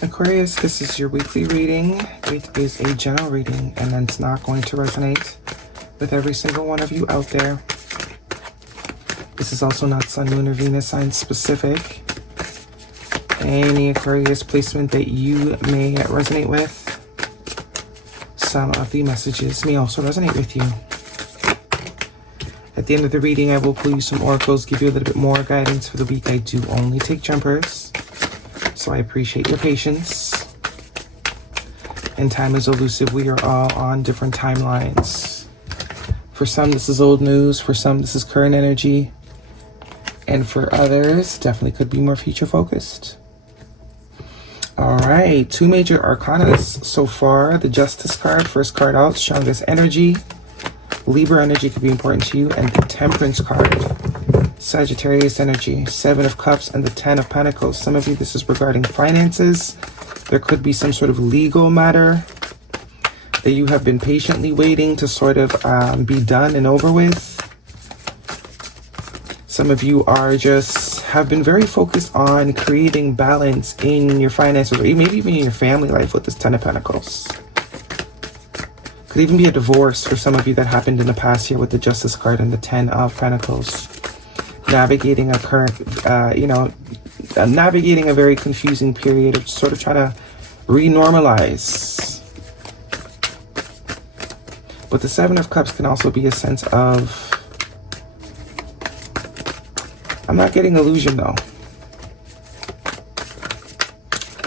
Aquarius, this is your weekly reading. It is a general reading, and it's not going to resonate with every single one of you out there. This is also not Sun, Moon, or Venus sign specific. Any Aquarius placement that you may resonate with, some of the messages may also resonate with you. At the end of the reading, I will pull you some oracles, give you a little bit more guidance for the week. I do only take jumpers, so I appreciate your patience. And time is elusive. We are all on different timelines. For some, this is old news. For some, this is current energy. And for others, definitely could be more future focused. All right, 2 major arcanas so far. The Justice card, first card out, showing us energy. Libra energy could be important to you. And the Temperance card, Sagittarius energy, 7 of Cups and the 10 of Pentacles. Some of you, this is regarding finances. There could be some sort of legal matter that you have been patiently waiting to sort of be done and over with. Some of you are just have been very focused on creating balance in your finances, or maybe even in your family life with this 10 of Pentacles. Could even be a divorce for some of you that happened in the past here with the Justice card and the 10 of Pentacles. Navigating a current, navigating a very confusing period of sort of trying to renormalize. But the 7 of Cups can also be a sense of, I'm not getting illusion though.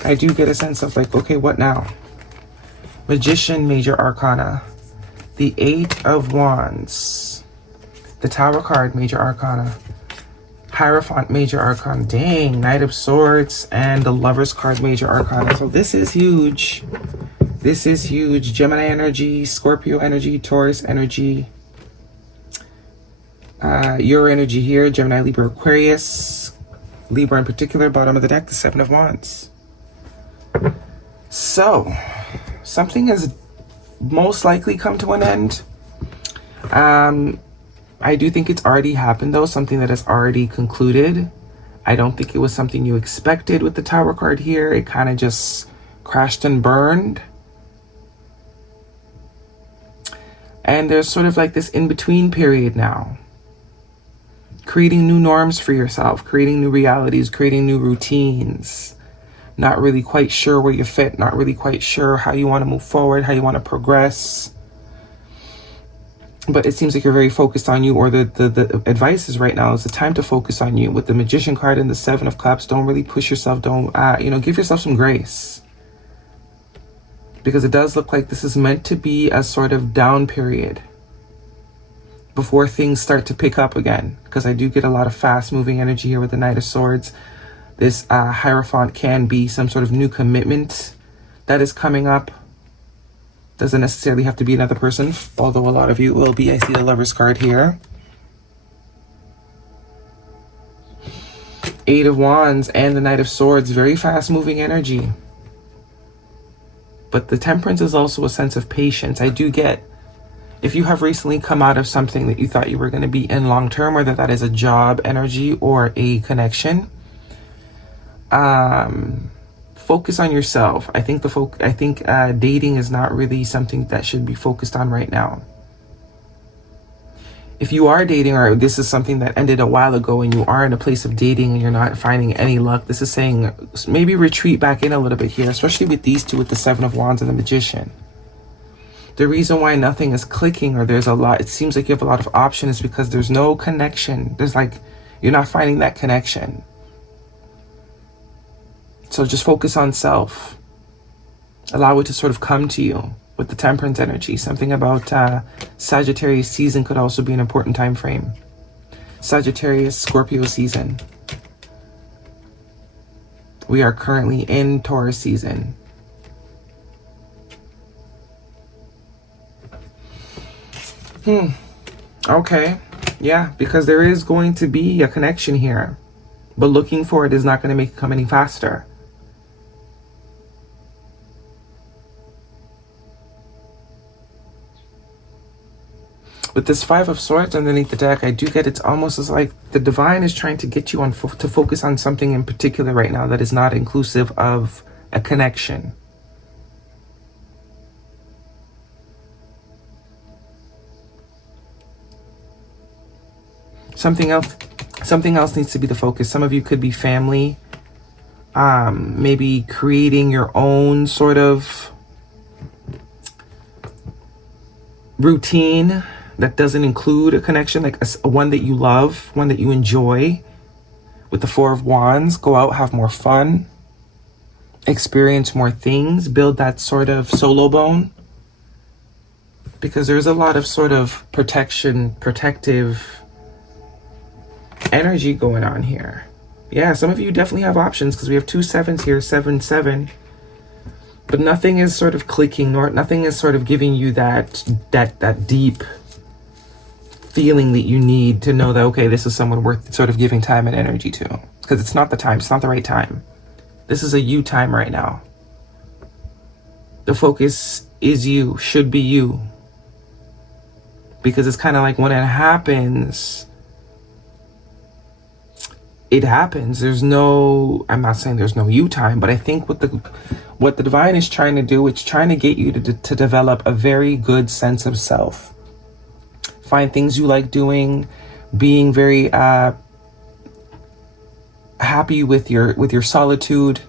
I do get a sense of like, okay, what now? Magician, major arcana. The 8 of Wands. The Tower card, major arcana. Hierophant, major arcana. Dang, Knight of Swords. And the Lover's card, major arcana. So this is huge. This is huge. Gemini energy, Scorpio energy, Taurus energy. Your energy here, Gemini, Libra, Aquarius. Libra in particular, bottom of the deck, the 7 of Wands. So, something has most likely come to an end. I do think it's already happened though, something that has already concluded. I don't think it was something you expected with the Tower card here. It kind of just crashed and burned. And there's sort of like this in-between period now. Creating new norms for yourself, creating new realities, creating new routines. Not really quite sure where you fit, not really quite sure how you want to move forward, how you want to progress. But it seems like you're very focused on you, or the advice is right now is the time to focus on you. With the Magician card and the 7 of Cups, don't really push yourself. Don't, give yourself some grace. Because it does look like this is meant to be a sort of down period before things start to pick up again. Because I do get a lot of fast moving energy here with the Knight of Swords. This Hierophant can be some sort of new commitment that is coming up. Doesn't necessarily have to be another person, although a lot of you will be. I see the Lover's card here. 8 of Wands and the Knight of Swords, very fast moving energy. But the Temperance is also a sense of patience. I do get, if you have recently come out of something that you thought you were going to be in long term, whether that is a job energy or a connection, focus on yourself. I think dating is not really something that should be focused on right now. If you are dating, or this is something that ended a while ago and you are in a place of dating and you're not finding any luck, this is saying maybe retreat back in a little bit here, especially with these two, with the 7 of Wands and the Magician. The reason why nothing is clicking, or there's a lot, it seems like you have a lot of options, is because there's no connection. There's like, you're not finding that connection. So just focus on self. Allow it to sort of come to you with the Temperance energy. Something about Sagittarius season could also be an important time frame. Sagittarius, Scorpio season. We are currently in Taurus season. Okay. Yeah, because there is going to be a connection here. But looking for it is not going to make it come any faster. With this 5 of Swords underneath the deck, I do get it's almost as like the divine is trying to get you on to focus on something in particular right now that is not inclusive of a connection. Something else needs to be the focus. Some of you could be family, maybe creating your own sort of routine that doesn't include a connection, like a one that you love, one that you enjoy. With the Four of Wands, go out, have more fun, experience more things, build that sort of solo bone. Because there's a lot of sort of protective energy going on here. Yeah, some of you definitely have options because we have 2 7s here, 7 7. But nothing is sort of clicking, nor nothing is sort of giving you that deep feeling that you need to know that, okay, this is someone worth sort of giving time and energy to. Because it's not the time, it's not the right time. This is a you time right now. The focus is you, should be you. Because it's kind of like when it happens, it happens. There's no, I'm not saying there's no you time, but I think what the divine is trying to do, it's trying to get you to develop a very good sense of self. Find things you like doing, being very happy with your solitude,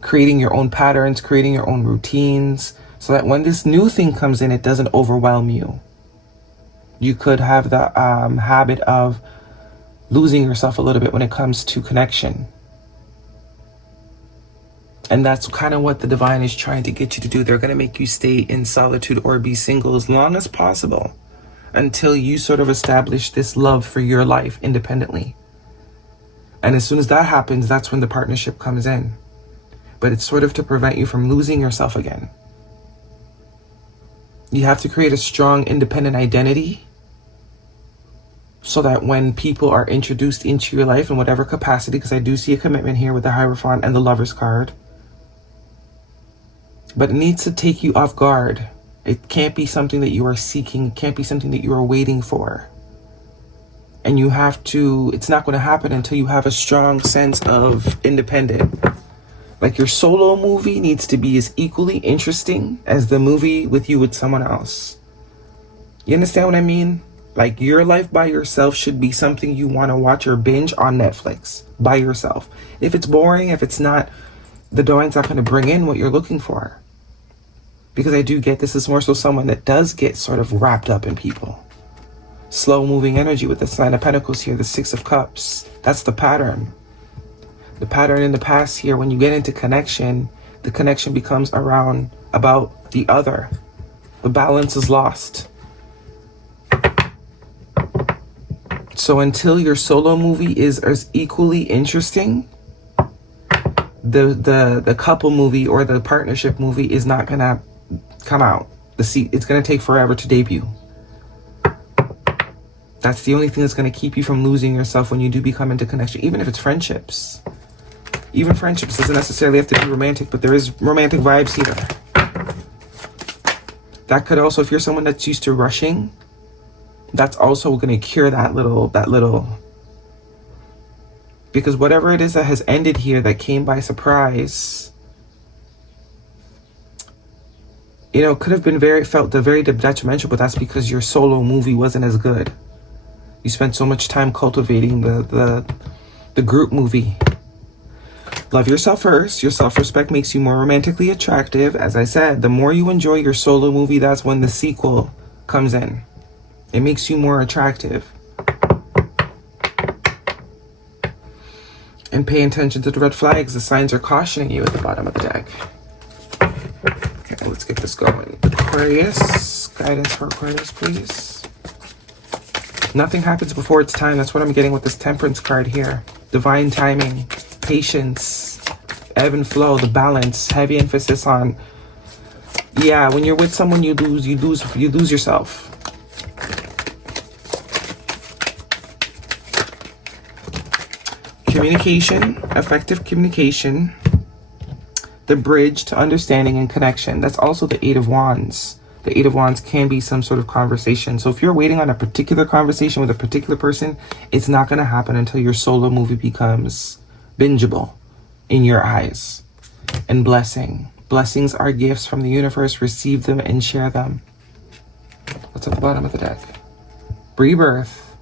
creating your own patterns, creating your own routines, so that when this new thing comes in, it doesn't overwhelm you. You could have the habit of losing yourself a little bit when it comes to connection. And that's kind of what the divine is trying to get you to do. They're going to make you stay in solitude or be single as long as possible until you sort of establish this love for your life independently. And as soon as that happens, that's when the partnership comes in. But it's sort of to prevent you from losing yourself again. You have to create a strong, independent identity so that when people are introduced into your life in whatever capacity, because I do see a commitment here with the Hierophant and the Lover's card, but it needs to take you off guard. It can't be something that you are seeking. It can't be something that you are waiting for. And you have to, it's not going to happen until you have a strong sense of independent. Like your solo movie needs to be as equally interesting as the movie with you with someone else. You understand what I mean? Like your life by yourself should be something you want to watch or binge on Netflix by yourself. If it's boring, if it's not, the divine's not going to bring in what you're looking for. Because I do get this is more so someone that does get sort of wrapped up in people. Slow moving energy with the Nine of Pentacles here, the Six of Cups. That's the pattern. The pattern in the past here, when you get into connection, the connection becomes about the other. The balance is lost. So until your solo movie is as equally interesting, the couple movie or the partnership movie is not gonna come out. It's gonna take forever to debut. That's the only thing that's gonna keep you from losing yourself when you do become into connection, even if it's friendships. Even friendships doesn't necessarily have to be romantic, but there is romantic vibes here. That could also, if you're someone that's used to rushing, that's also gonna cure that little, because whatever it is that has ended here that came by surprise, you know, could have been very detrimental, but that's because your solo movie wasn't as good. You spent so much time cultivating the group movie. Love yourself first. Your self-respect makes you more romantically attractive. As I said, the more you enjoy your solo movie, that's when the sequel comes in. It makes you more attractive. And pay attention to the red flags. The signs are cautioning you at the bottom of the deck. Okay, let's get this going. Aquarius. Guidance for Aquarius, please. Nothing happens before it's time. That's what I'm getting with this Temperance card here. Divine timing. Patience. Ebb and flow. The balance. Heavy emphasis on... Yeah, when you're with someone, you lose yourself. Communication, effective communication, the bridge to understanding and connection. That's also the Eight of Wands. The Eight of Wands can be some sort of conversation. So if you're waiting on a particular conversation with a particular person, it's not going to happen until your solo movie becomes bingeable in your eyes. and blessing. Blessings are gifts from the universe. Receive them and share them. What's at the bottom of the deck? Rebirth.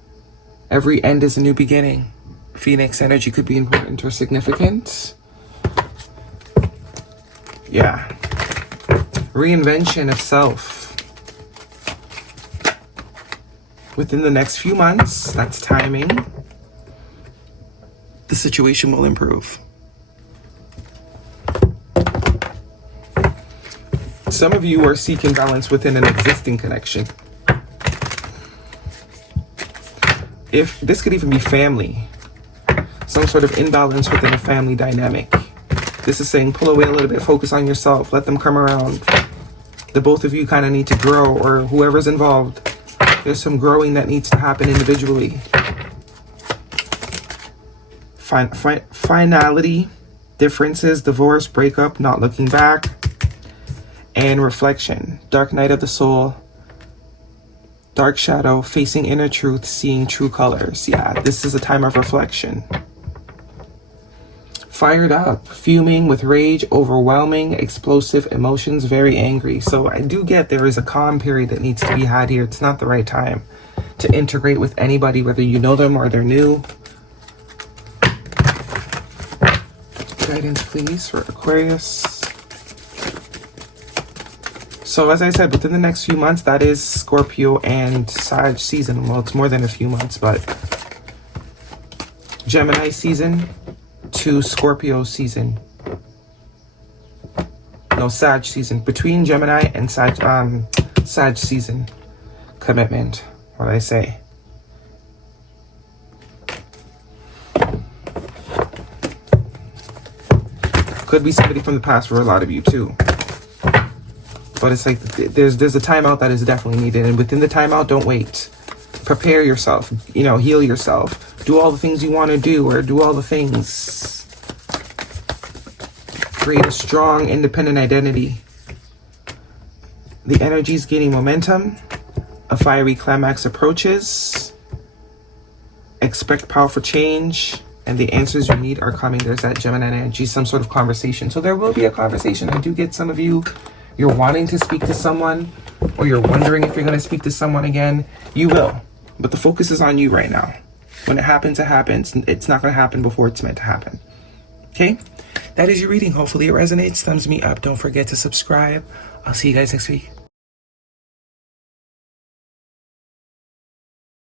Every end is a new beginning. Phoenix energy could be important or significant. Yeah. Reinvention of self. Within the next few months, that's timing, the situation will improve. Some of you are seeking balance within an existing connection. If this could even be family, some sort of imbalance within a family dynamic. This is saying pull away a little bit, focus on yourself, let them come around. The both of you kind of need to grow, or whoever's involved. There's some growing that needs to happen individually. Finality, differences, divorce, breakup, not looking back, and reflection. Dark night of the soul, dark shadow, facing inner truth, seeing true colors. Yeah, this is a time of reflection. Fired up, fuming with rage, overwhelming, explosive emotions, very angry. So I do get there is a calm period that needs to be had here. It's not the right time to integrate with anybody, whether you know them or they're new. Guidance, please, for Aquarius. So as I said, within the next few months, that is Scorpio and Sag season. Well, it's more than a few months, but Gemini season to Scorpio season. No, Sag season. Between Gemini and Sag season. Commitment. What did I say? Could be somebody from the past for a lot of you too. But it's like there's a timeout that is definitely needed. And within the timeout, don't wait. Prepare yourself. You know, heal yourself. Do all the things you want to do, or do all the things. Create a strong, independent identity. The energy is gaining momentum. A fiery climax approaches. Expect powerful change. And the answers you need are coming. There's that Gemini energy, some sort of conversation. So there will be a conversation. I do get some of you, you're wanting to speak to someone, or you're wondering if you're going to speak to someone again. You will. But the focus is on you right now. When it happens, it happens. It's not going to happen before it's meant to happen. Okay? That is your reading. Hopefully it resonates. Thumbs me up. Don't forget to subscribe. I'll see you guys next week.